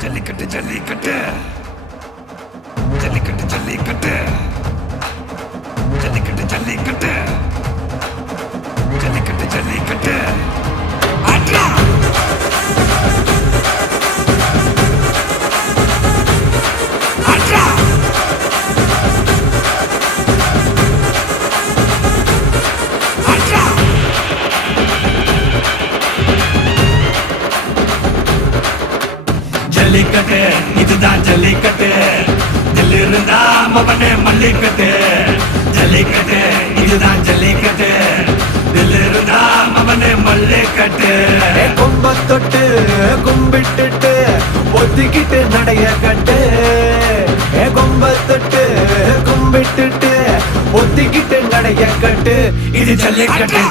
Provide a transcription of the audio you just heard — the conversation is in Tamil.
ஜல்லிக்கட்டு ஜல்லிக்கட்டு ஜல்லிக்கட்டு ஜல்லிக்கட்டு ஜல்லிக்கட்டு ஜல்லிக்கட்டு ஜல்லிக்கட்டு ஜல்லிக்கட்டு ஆட்ரா ஆட்ரா ஆட்ரா ஜல்லிக்கட்டு இதுதான் ஜல்லிக்கட்டு தில்லு இருந்தா மவனே மல்லிக்கட்டு ஜல்லிக்கட்டு இதுதான் ஜல்லிக்கட்டு தில்லு இருந்தா மவனே மல்லிக்கட்டு கொம்ப தொட்டு கும்பிட்டுட்டு ஒத்திக்கிட்டு நடைய கட்டு கொம்ப தொட்டு கும்பிட்டுட்டு ஒத்திக்கிட்டு நடைய கட்டு இது ஜல்லிக்கட்டு